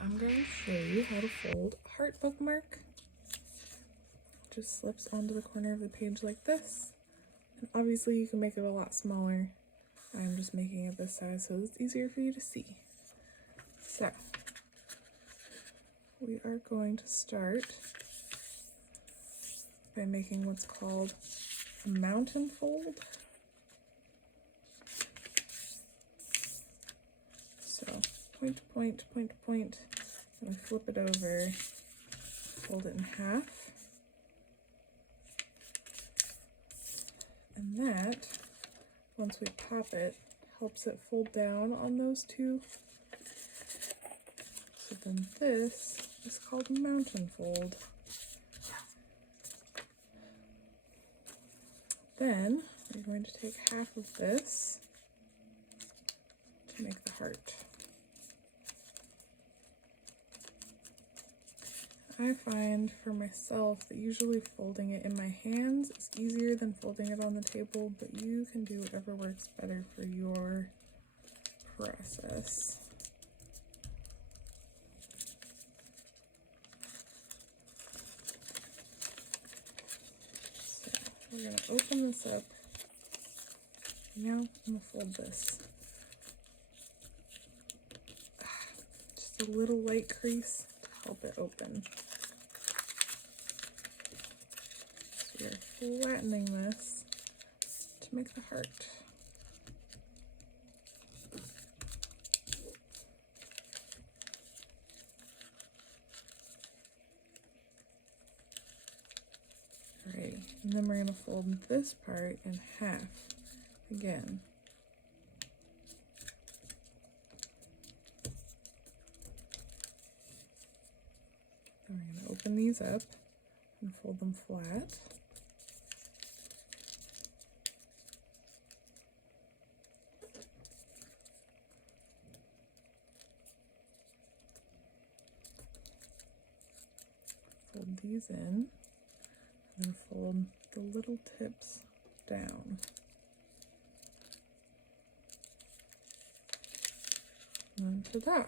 I'm going to show you how to fold a heart bookmark. It just slips onto the corner of the page like this. And obviously you can make it a lot smaller. I'm just making it this size so it's easier for you to see. So, we are going to start by making what's called a mountain fold. So, point to point to point to point, and we flip it over, fold it in half. And that, once we pop it, helps it fold down on those two. So then this is called a mountain fold. Then we're going to take half of this to make the heart. I find for myself that usually folding it in my hands is easier than folding it on the table, but you can do whatever works better for your process. So we're going to open this up. Now I'm going to fold this. Just a little light crease to help it open. We are flattening this to make the heart. Alright, and then we're going to fold this part in half again. And we're going to open these up and fold them flat. Fold these in, and fold the little tips down. And ta-da!